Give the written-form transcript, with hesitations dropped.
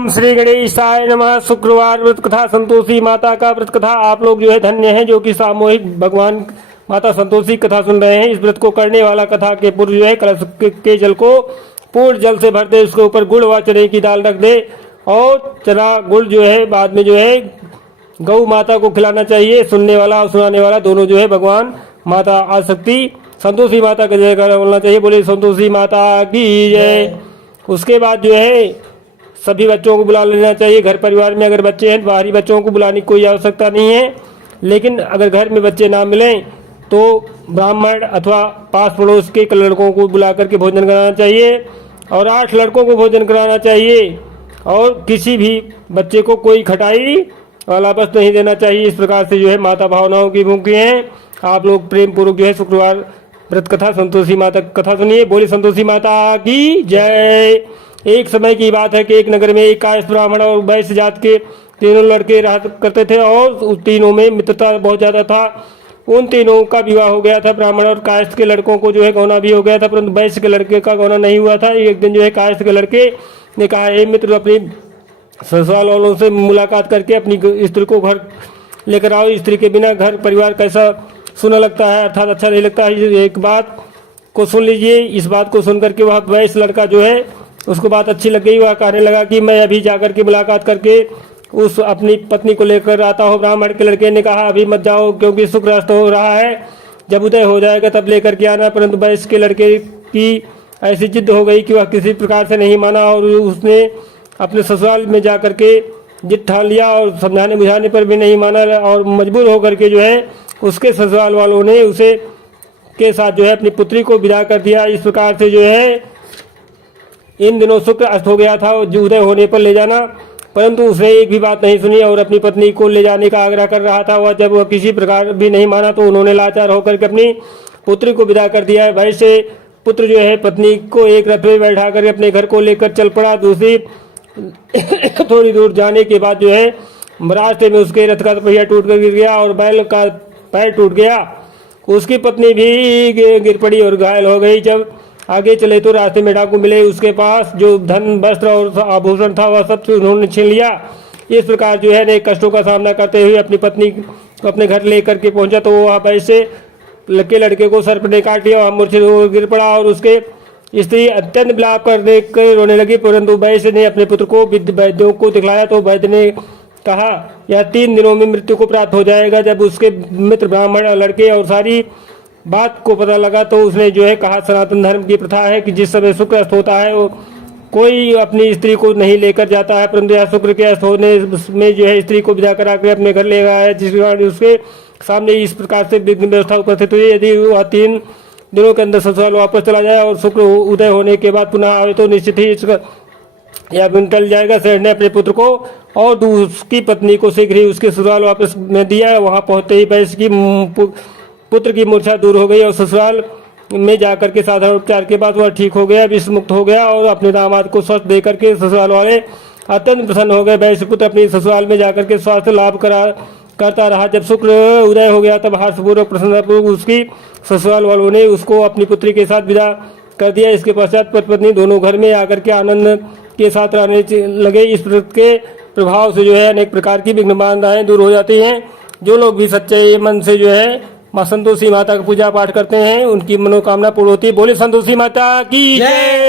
ओम श्री गणेशाय नमः। शुक्रवार व्रत कथा संतोषी माता का व्रत कथा। आप लोग जो है धन्य हैं जो कि सामूहिक भगवान माता संतोषी कथा सुन रहे हैं। इस व्रत को करने वाला कथा के पूर्व जो है कलश के जल को पूर्ण जल से भर दे, उसके ऊपर गुड़ व चने की दाल रख दे और चना गुड़ जो है बाद में जो है गौ माता को खिलाना चाहिए। सुनने वाला और सुनाने वाला दोनों जो है भगवान माता आदिशक्ति संतोषी माता का जयकारा बोलना चाहिए। बोले संतोषी माता की जय। उसके बाद जो है सभी बच्चों को बुला लेना चाहिए। घर परिवार में अगर बच्चे हैं, बाहरी बच्चों को बुलाने की कोई आवश्यकता नहीं है, लेकिन अगर घर में बच्चे ना मिलें तो ब्राह्मण अथवा पास पड़ोस के लड़कों को बुला करके भोजन कराना चाहिए और 8 लड़कों को भोजन कराना चाहिए और किसी भी बच्चे को कोई खटाई वाला बस नहीं देना चाहिए। इस प्रकार से जो है माता भावनाओं की भूखी हैं। आप लोग प्रेम पूर्वक जो है शुक्रवार व्रत कथा संतोषी माता कथा सुनिए। बोली संतोषी माता की जय। एक समय की बात है कि एक नगर में एक कायस्थ ब्राह्मण और वैश्य जात के तीनों लड़के रहा करते थे और उस तीनों में मित्रता बहुत ज्यादा था। उन तीनों का विवाह हो गया था। ब्राह्मण और कायस्थ के लड़कों को जो है गौना भी हो गया था, परंतु वैश्य के लड़के का गौना नहीं हुआ था। एक दिन जो है कायस्थ के लड़के ने कहा, हे मित्र, अपनी ससुराल वालों से मुलाकात करके अपनी स्त्री को घर लेकर आओ। स्त्री के बिना घर परिवार कैसा सुना लगता है, अर्थात अच्छा नहीं लगता है। एक बात को सुन लीजिए। इस बात को सुन करके वह वैश्य लड़का जो है उसको बात अच्छी लग गई। वह कहने लगा कि मैं अभी जाकर के मुलाकात करके उस अपनी पत्नी को लेकर आता हूँ। ब्राह्मण के लड़के ने कहा, अभी मत जाओ क्योंकि शुक्रास्त हो रहा है, जब उदय हो जाएगा तब लेकर के आना। परंतु वैश्य के लड़के की ऐसी जिद हो गई कि वह किसी प्रकार से नहीं माना और उसने अपने ससुराल में जा करके जिद ठान लिया और समझाने बुझाने पर भी नहीं माना और मजबूर होकर के जो है उसके ससुराल वालों ने उसे के साथ जो है अपनी पुत्री को विदा कर दिया। इस प्रकार से जो है इन दिनों शुक्र अस्त हो गया था जो उदय होने पर ले जाना, परंतु उसने एक भी बात नहीं सुनी और अपनी पत्नी को ले जाने का आग्रह कर रहा था। वह जब वह किसी प्रकार भी नहीं माना तो उन्होंने लाचार होकर के अपनी पुत्री को विदा कर दिया। वैसे पुत्र जो है पत्नी को एक रथ में बैठा कर अपने घर को लेकर चल पड़ा। दूसरी थोड़ी दूर जाने के बाद जो है रास्ते में उसके रथ का पहिया टूट कर गिर गया और बैल का पैर टूट गया। उसकी पत्नी भी गिर पड़ी और घायल हो गई। जब आगे चले तो रास्ते में डाकू मिले। उसके पास जो धन वस्त्र और आभूषण था वह सब उन्होंने छीन लिया। इस प्रकार जो है अनेक कष्टों का सामना करते हुए अपनी पत्नी को अपने घर लेकर के पहुंचा तो वह वैसे लड़के को सर्प ने काट लिया। वह मूर्छित होकर गिर पड़ा और उसके स्त्री अत्यंत विलाप कर रोने लगी। परंतु वैश्य ने अपने पुत्र को वैद्यों को दिखलाया तो वैद्य ने कहा, यह 3 दिनों में मृत्यु को प्राप्त हो जाएगा। जब उसके मित्र ब्राह्मण लड़के और सारी बात को पता लगा तो उसने जो है कहा, सनातन धर्म की प्रथा है कि जिस समय शुक्र अस्त होता है वो कोई अपनी स्त्री को नहीं लेकर जाता है, परंतु यह शुक्र के अस्त होने में जो है स्त्री को विदा करा कर अपने घर ले गया है, जिस कारण उसके सामने इस प्रकार से विघ्न व्यवस्था उपस्थित हुई। यदि वह 3 दिनों के अंदर ससुराल वापस चला जाए और शुक्र उदय होने के बाद पुनः आए तो निश्चित ही इसका यह टल जाएगा। शहर ने अपने पुत्र को और उसकी पत्नी को शीघ्र ही उसके ससुराल वापस में दिया। वहां पहुंचते ही वैश्य की पुत्र की मूर्छा दूर हो गई और ससुराल में जाकर के साधारण उपचार के बाद वह ठीक हो गया, विष मुक्त हो गया और अपने दामाद को स्वस्थ देकर के ससुराल वाले अत्यंत प्रसन्न हो गए। वैश्य पुत्र अपनी ससुराल में जाकर के स्वास्थ्य लाभ करता रहा। जब शुक्र उदय हो गया तब हर्षपूर्वक प्रसन्नतापूर्वक उसकी ससुराल वालों ने उसको अपनी पुत्री के साथ विदा कर दिया। इसके पश्चात पति पत्नी दोनों घर में आकर के आनंद के साथ रहने लगे। इस व्रत के प्रभाव से जो है अनेक प्रकार की विघ्न बाधाएं दूर हो जाती हैं। जो लोग भी सच्चे मन से जो है माँ संतोषी माता का पूजा पाठ करते हैं उनकी मनोकामना पूर्ण होती है। बोले संतोषी माता की जय।